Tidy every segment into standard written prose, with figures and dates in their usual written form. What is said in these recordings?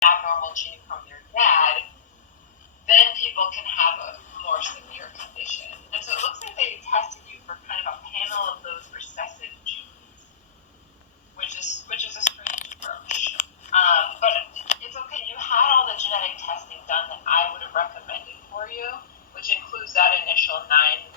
abnormal gene from your dad, then people can have a more severe condition. And so it looks like they tested you for kind of a panel of those recessive genes, which is a strange approach. But it's okay. You had all the genetic testing done that I would have recommended for you, which includes that initial 9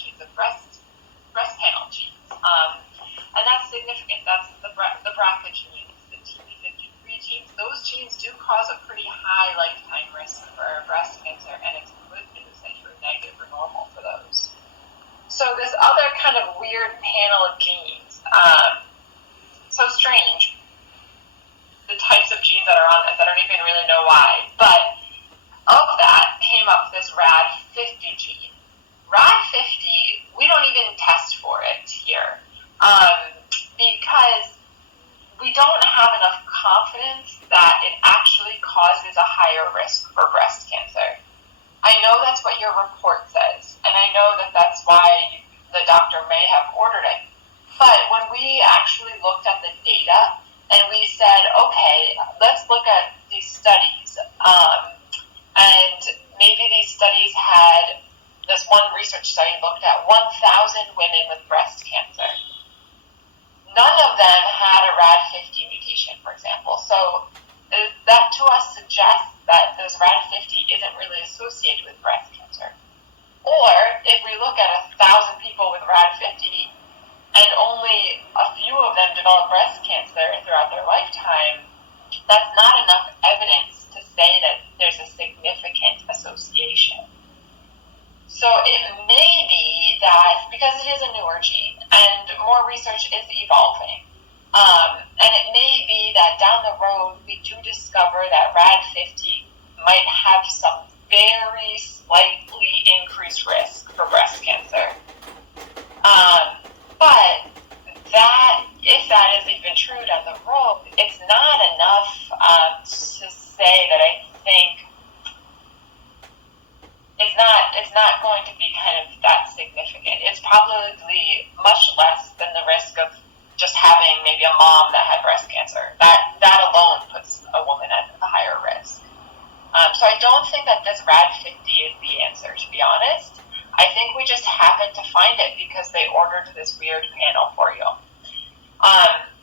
genes of breast panel genes. And that's significant. That's the BRCA genes, the TP53 genes. Those genes do cause a pretty high lifetime risk for breast cancer, and it's good news that you're negative or normal for those. So this other kind of weird panel of genes, so strange, the types of genes that are on this. I don't even really know why. But of that came up this RAD50 gene. RAD50, we don't even test for it here because we don't have enough confidence that it actually causes a higher risk for breast cancer. I know that's what your report says, and I know that that's why the doctor may have ordered it. But when we actually looked at the data and we said, okay, let's look at these studies, and maybe these studies had, this one research study looked at 1,000 women with breast cancer. None of them had a RAD50 mutation, for example. So that to us suggests that this RAD50 isn't really associated with breast cancer. Or if we look at 1,000 people with RAD50 and only a few of them develop breast cancer throughout their lifetime, that's not enough evidence to say that there's a significant association. So it may be that, because it is a newer gene and more research is evolving, and it may be that down the road we do discover that RAD50 might have some very slightly increased risk for breast cancer. But that, if that is even true down the road, it's not enough to say that I think it's not going to be kind of that significant. It's probably much less than the risk of just having maybe a mom that had breast cancer. That alone puts a woman at a higher risk. So I don't think that this RAD50 is the answer, to be honest. I think we just happened to find it because they ordered this weird panel for you.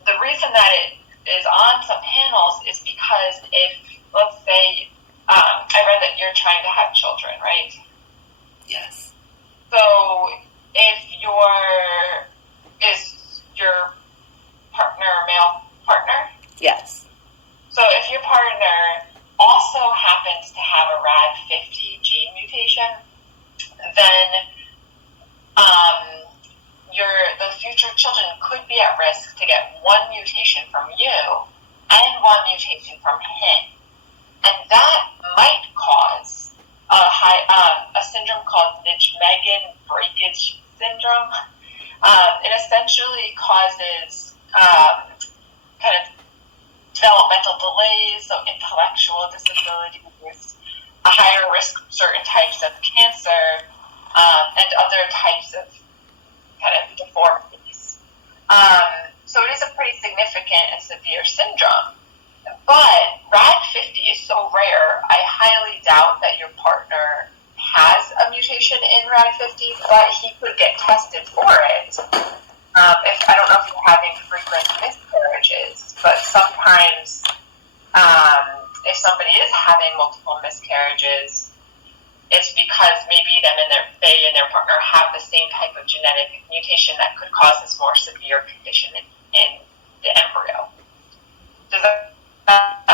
The reason that it is on some panels is because if, let's say, I read that you're trying to have children, right? Yes. So if is your partner a male partner? Yes. So if your partner also happens to have a RAD50 gene mutation, then the future children could be at risk to get one mutation from you and one mutation from him. And that might cause a syndrome called Nijmegen breakage syndrome. It essentially causes kind of developmental delays, so intellectual disabilities, a higher risk of certain types of cancer, and other types of kind of deformities. So it is a pretty significant and severe syndrome. But RAD50 is so rare, I highly doubt that your partner has a mutation in RAD50, but he could get tested for it. I don't know if you're having frequent miscarriages, but sometimes if somebody is having multiple miscarriages, it's because maybe they and their partner have the same type of genetic mutation that could cause this more severe condition in the embryo. Does that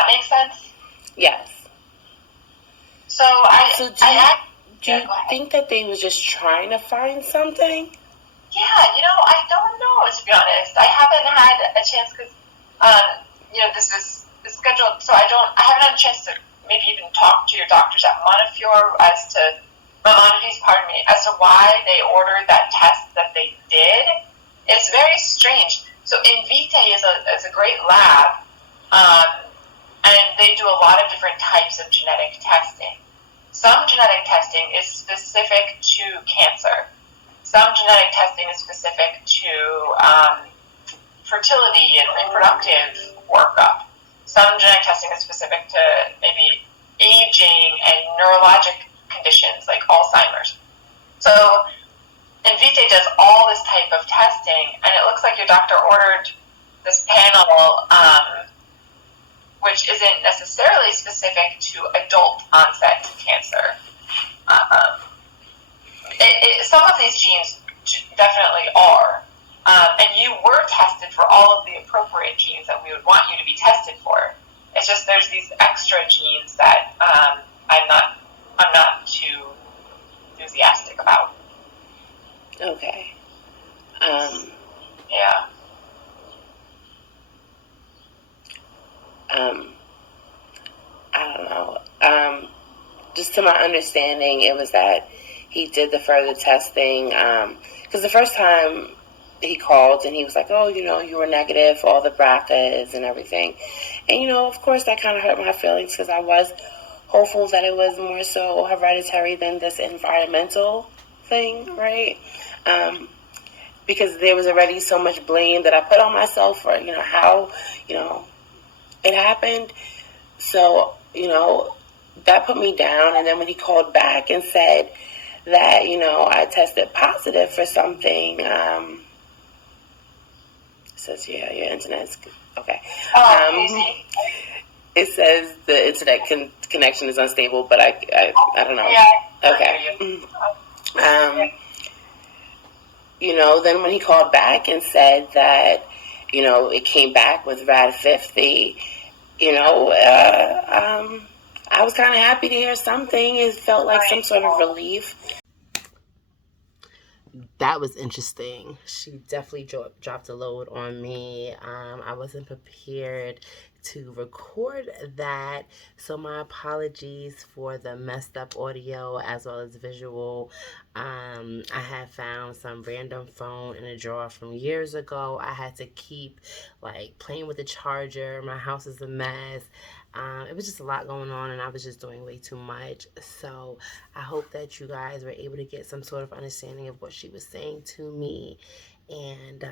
make sense? Yes. So do you think that they was just trying to find something? Yeah, I don't know, to be honest. I haven't had a chance because, this is scheduled, so I haven't had a chance to maybe even talk to your doctors at Montefiore as to why they ordered that test that they did. It's very strange. So Invitae is a great lab, and they do a lot of different types of genetic testing. Some genetic testing is specific to cancer. Some genetic testing is specific to fertility and reproductive workup. some genetic testing is specific to maybe aging and neurologic conditions like Alzheimer's. So Invitae does all this type of testing, and it looks like your doctor ordered this panel, which isn't necessarily specific to adult onset cancer. Some of these genes definitely are. And you were tested for all of the appropriate genes that we would want you to be tested for. It's just there's these extra genes that I'm not too enthusiastic about. Okay. Yeah. I don't know. Just to my understanding, it was that he did the further testing. Because the first time he called and he was like, oh, you were negative for all the BRCAs and everything. And, of course that kind of hurt my feelings because I was hopeful that it was more so hereditary than this environmental thing, right? Because there was already so much blame that I put on myself for, how, it happened. So, that put me down. And then when he called back and said that, I tested positive for something, says, yeah, your internet's good. Okay. It says the internet connection is unstable, but I don't know. Yeah. Okay. Then when he called back and said that, it came back with RAD50, I was kind of happy to hear something. It felt like some sort of relief. That was interesting. She definitely dropped a load on me. I wasn't prepared to record that, so my apologies for the messed up audio as well as visual. I had found some random phone in a drawer from years ago. I had to keep playing with the charger. My house is a mess. It was just a lot going on and I was just doing way too much. So I hope that you guys were able to get some sort of understanding of what she was saying to me. And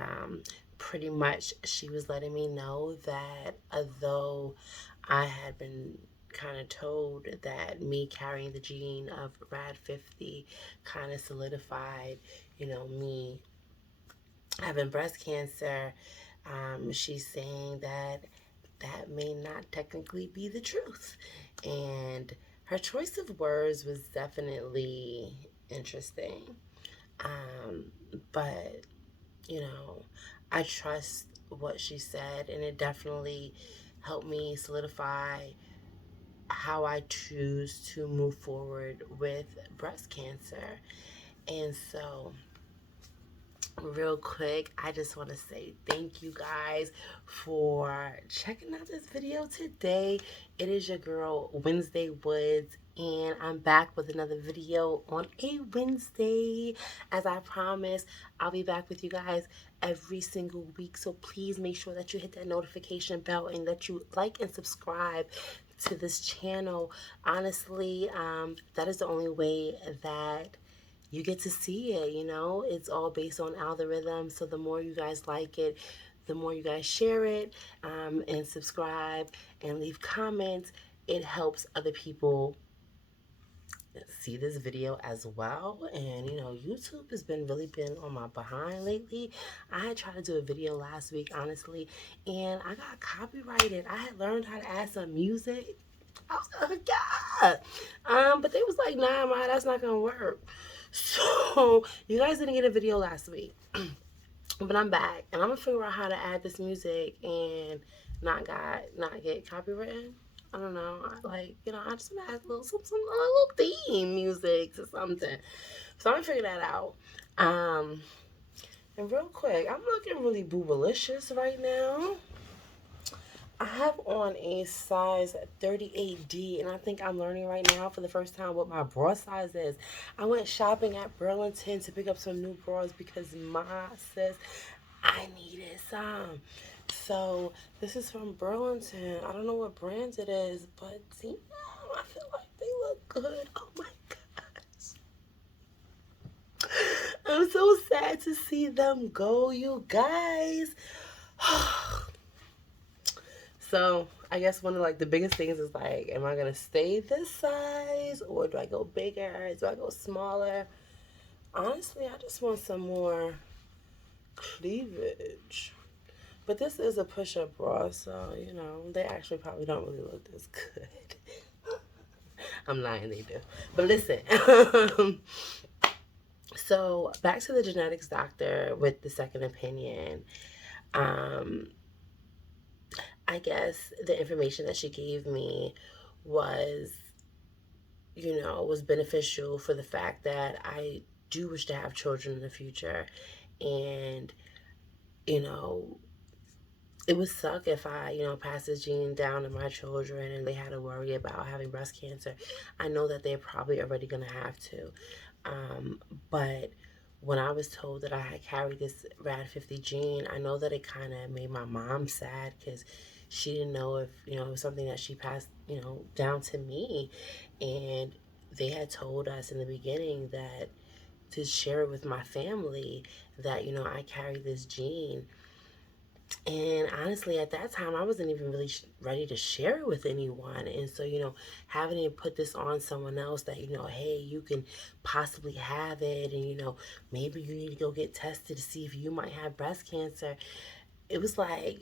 pretty much she was letting me know that although I had been kind of told that me carrying the gene of RAD50 kind of solidified, me having breast cancer, she's saying that may not technically be the truth. And her choice of words was definitely interesting. But, I trust what she said, and it definitely helped me solidify how I choose to move forward with breast cancer. And so, real quick, I just want to say thank you guys for checking out this video today. It is your girl Wednesday Woods, and I'm back with another video on a Wednesday. As I promised, I'll be back with you guys every single week, so please make sure that you hit that notification bell and that you like and subscribe to this channel. Honestly, that is the only way that you get to see it. It's all based on algorithms. So the more you guys like it, the more you guys share it, and subscribe and leave comments, it helps other people see this video as well. And YouTube has really been on my behind lately. I had tried to do a video last week, honestly, and I got copyrighted. I had learned how to add some music. I was like, yeah. But they was like, nah, Ma, that's not gonna work. So you guys didn't get a video last week. But I'm back and I'm gonna figure out how to add this music and not get copyrighted. I don't know. I just want to add a little theme music to something. So I'm gonna figure that out. And real quick, I'm looking really boobalicious right now. I have on a size 38D, and I think I'm learning right now for the first time what my bra size is. I went shopping at Burlington to pick up some new bras because Ma says I needed some. So this is from Burlington. I don't know what brand it is, but see, I feel like they look good. Oh my gosh. I'm so sad to see them go, you guys. So I guess one of like the biggest things is like, am I gonna stay this size or do I go bigger? Do I go smaller? Honestly, I just want some more cleavage. But this is a push-up bra, so they actually probably don't really look this good. I'm lying, they do. But listen, so back to the genetics doctor with the second opinion. Um, I guess the information that she gave me was, was beneficial for the fact that I do wish to have children in the future. And, you know, it would suck if I, pass this gene down to my children and they had to worry about having breast cancer. I know that they're probably already going to have to. Um, but when I was told that I had carried this RAD50 gene, I know that it kind of made my mom sad because she didn't know if, it was something that she passed, down to me. And they had told us in the beginning that to share it with my family that, I carry this gene. And honestly, at that time, I wasn't even really ready to share it with anyone. And so, having to put this on someone else that, hey, you can possibly have it. And, maybe you need to go get tested to see if you might have breast cancer. It was like,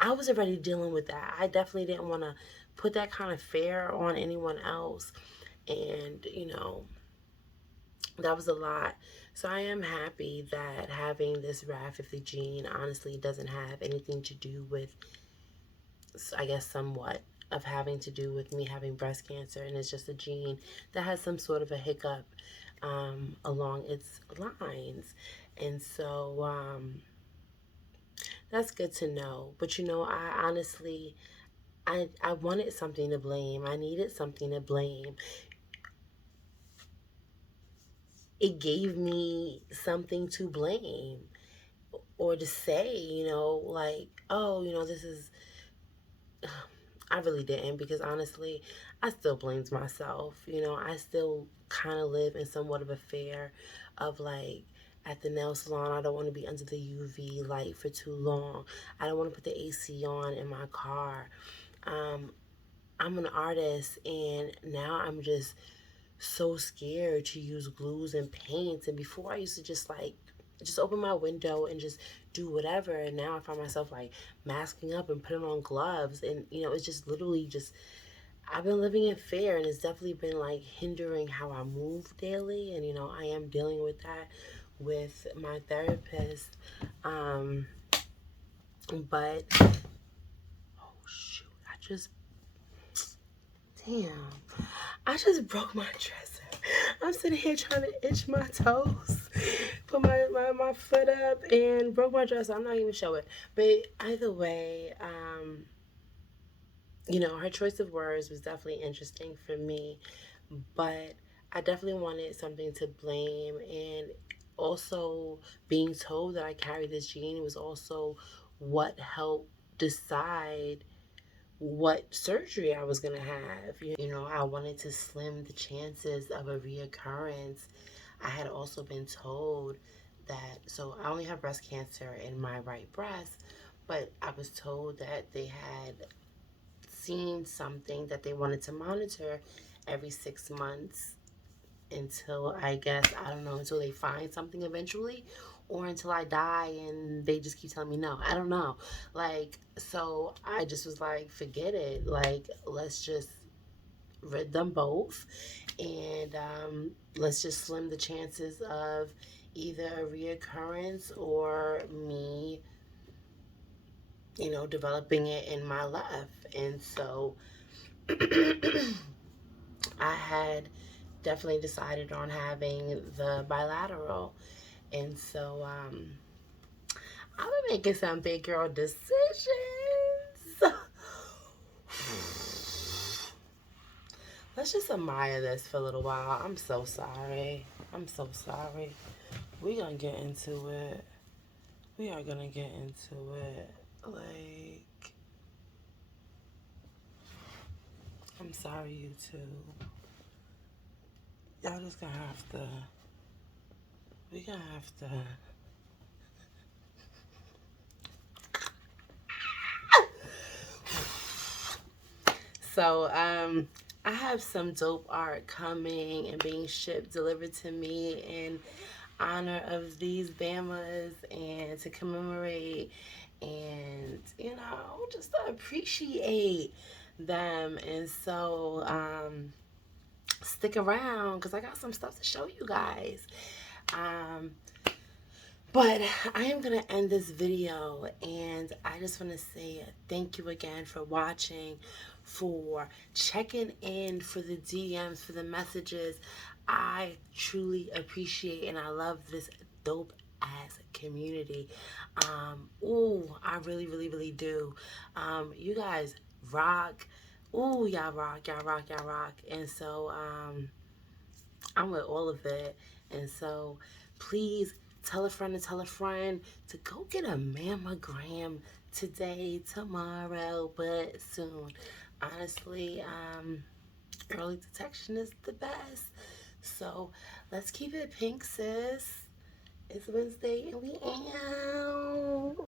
I wasn't ready dealing with that. I definitely didn't want to put that kind of fear on anyone else. And, that was a lot. So I am happy that having this RAD50 gene honestly doesn't have anything to do with, I guess, somewhat of having to do with me having breast cancer. And it's just a gene that has some sort of a hiccup along its lines. And so that's good to know. But, I honestly, I wanted something to blame. I needed something to blame. It gave me something to blame or to say, like, oh, this is, I really didn't because honestly, I still blamed myself. I still kind of live in somewhat of a fear of like, at the nail salon, I don't want to be under the UV light for too long. I don't want to put the AC on in my car. I'm an artist and now I'm just so scared to use glues and paints. And before I used to just open my window and just do whatever. And now I find myself like masking up and putting on gloves. And, it's just literally just, I've been living in fear and it's definitely been like hindering how I move daily. And, I am dealing with that with my therapist. But, oh shoot, damn, I just broke my dresser. I'm sitting here trying to itch my toes, put my foot up, and broke my dresser. I'm not even showing. But either way, her choice of words was definitely interesting for me. But I definitely wanted something to blame. And also being told that I carry this gene was also what helped decide what surgery I was going to have. I wanted to slim the chances of a reoccurrence. I had also been told that, so I only have breast cancer in my right breast, but I was told that they had seen something that they wanted to monitor every 6 months until I guess, I don't know, until they find something eventually or until I die and they just keep telling me no. I don't know. Like, so I just was like, forget it. Like, let's just rid them both and let's just slim the chances of either a reoccurrence or me, developing it in my life. And so I had definitely decided on having the bilateral. And so I've been making some big girl decisions. Let's just admire this for a little while. I'm so sorry. I'm so sorry. We're going to get into it. We are going to get into it. Like, I'm sorry, you two. Y'all just going to have to. We're going to have to. So, I have some dope art coming and being shipped, delivered to me in honor of these Bamas and to commemorate and, just to appreciate them. And so, stick around because I got some stuff to show you guys. Um, but I am going to end this video, and I just want to say thank you again for watching, for checking in, for the DMs, for the messages. I truly appreciate and I love this dope ass community. Ooh, I really, really, really do. You guys rock. Ooh, y'all rock, y'all rock, y'all rock. And so, I'm with all of it. And so please tell a friend to tell a friend to go get a mammogram today, tomorrow, but soon. Honestly, early detection is the best. So let's keep it pink, sis. It's Wednesday and we out.